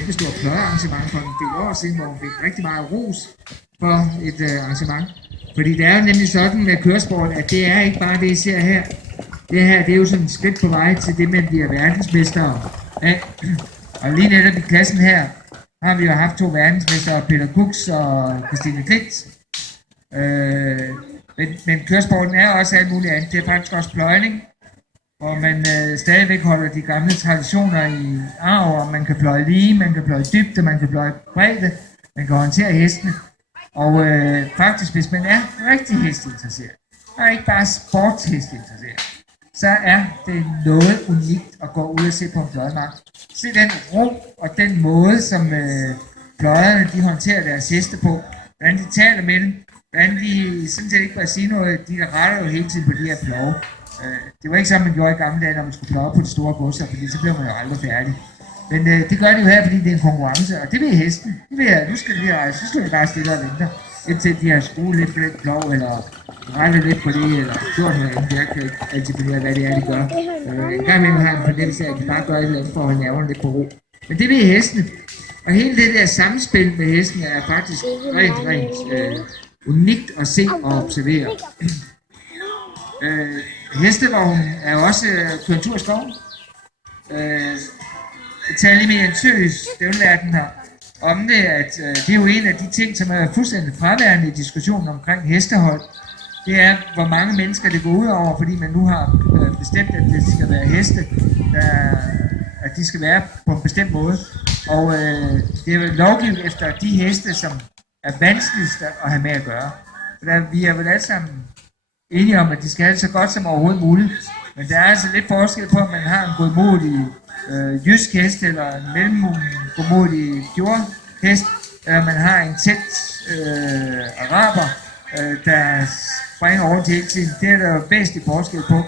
kæmpe stort pløjearrangement for en del år siden, hvor hun fik rigtig meget ros for et arrangement. Fordi det er jo nemlig sådan med køresport, at det er ikke bare det, I ser her. Det her, det er jo sådan et skridt på vej til det, man bliver verdensmester. Ja. Og lige netop i klassen her, har vi jo haft 2 verdensmestre, Peter Kuks og Christine Klint. Men køresporten er også alt muligt andet. Det er faktisk også pløjning, hvor man stadigvæk holder de gamle traditioner i arv, og man kan pløje lige, man kan pløje dybde, man kan pløje bredde, man kan håndtere hestene. Og faktisk, hvis man er rigtig hesteinteresseret, og ikke bare sportshesteinteresseret, så er det noget unikt at gå ud og se på en pløjemark. Se den ro og den måde, som pløjerne de håndterer deres heste på, hvordan de taler med dem, hvordan de sådan set ikke bare sige noget, de retter jo hele tiden på de her plove. Det var ikke sådan, man gjorde i gamle dage, når man skulle pløje på de store godser, fordi så blev man jo aldrig færdig. Men det gør de jo her, fordi det er en konkurrence, og det vil hesten. Det vil jeg, nu skal vi rejse, så skal vi bare stille og vente, indtil de har skruet lidt på den plov, eller rettet lidt på det, eller gjort noget andet. Jeg kan ikke altid finde hvad det er, de gør. En gang imellem har jeg en fornemmelse af, at de bare gør et eller andet for at holde nerverne lidt på ro. Men det vil hestene. Og hele det der samspil med hesten er faktisk rent unikt at se og observere. Hestevognen er jo også kørt en tur i skoven. Jeg taler lige med en Søs, stævnlærten her, om det, at det er jo en af de ting, som er fuldstændig fraværende i diskussionen omkring hestehold. Det er, hvor mange mennesker det går ud over, fordi man nu har bestemt, at det skal være heste, at de skal være på en bestemt måde. Og det er jo lovgivet efter de heste, som er vanskeligst at have med at gøre. For vi er vel alle sammen enige om, at de skal have det så godt som overhovedet muligt. Men der er altså lidt forskel på, om man har en godmodig jysk hest, eller en mellemgodmodig fjordhest, eller man har en tæt araber, der springer rundt hele tiden. Det er der jo væsentlig forskel på.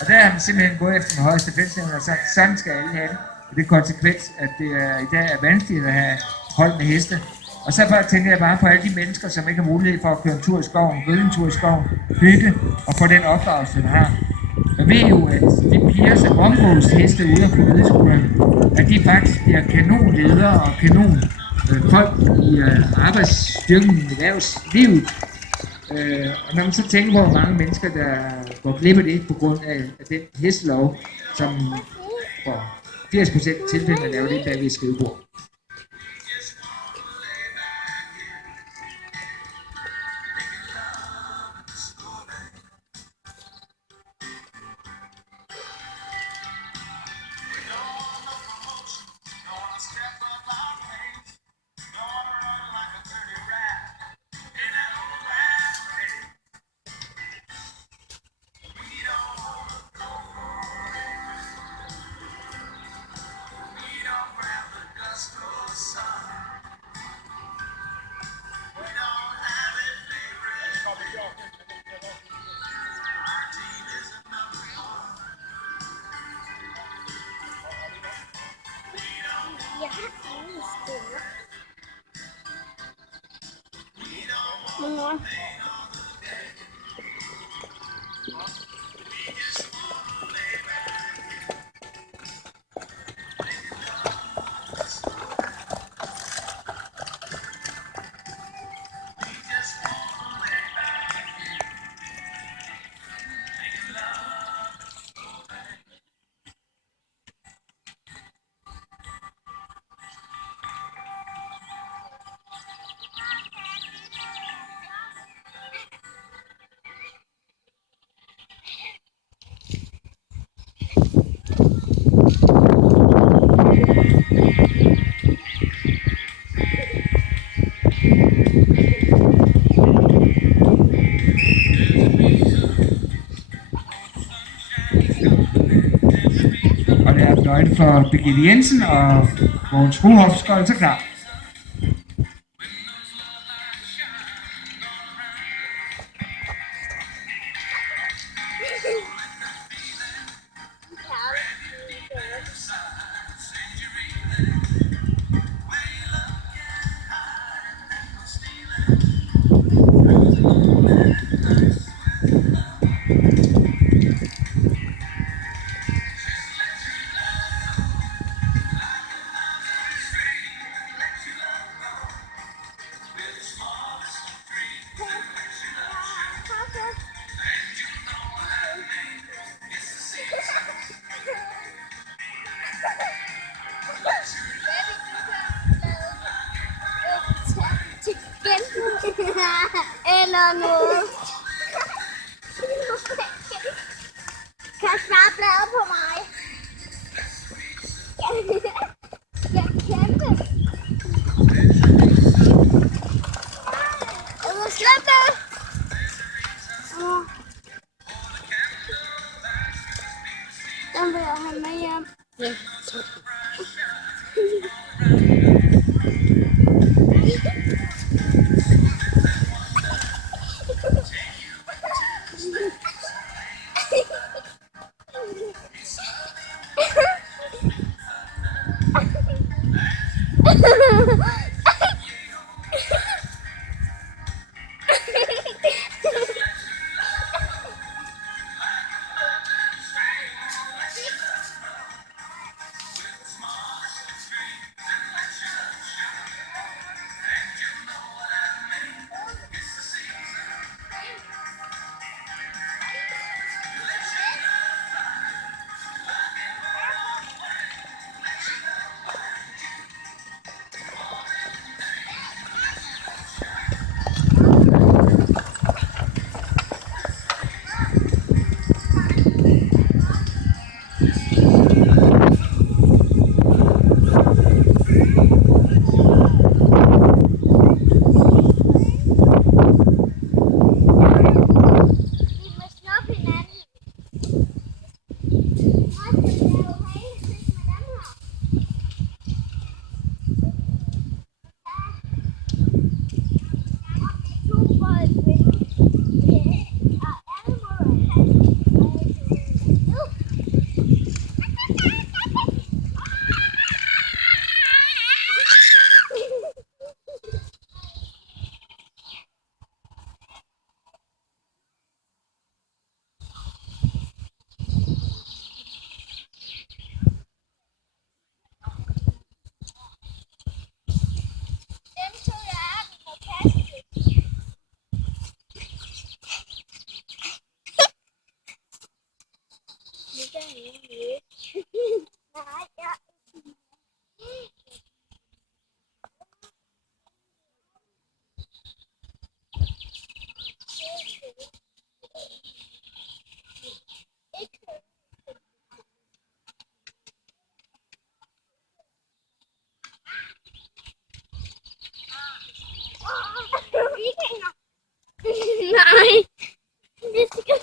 Og der har man simpelthen gået efter den højeste fællesnævner og sagt, sådan skal alle have det. Og det er konsekvens, at det i dag er vanskeligt at have hold med heste. Og så tænker jeg bare på alle de mennesker, som ikke har mulighed for at køre en tur i skoven, ride en tur i skoven, hygge og få den opdragelse, man har. Man ved jo, at de piger, som omgås heste ude på rideskolerne, at de faktisk bliver kanonledere og kanonfolk i arbejdsstyrken i erhvervslivet. Og når man så tænker på, hvor mange mennesker, der går glip af det på grund af den hestelov, som for 80% tilfælde laver det bag ved skrivebord. For Birgitte Jensen og Mogens Ruhoff skal altså klar. gøre noget. Kast bare bladet på mig. Jeg er kæmpe. Jeg vil slippe det. Den vil jeg have med hjem. Ja. Nej. Vi skal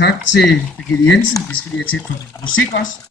Tak til Birgitte Jensen. Vi skal lige have tæt på musik også.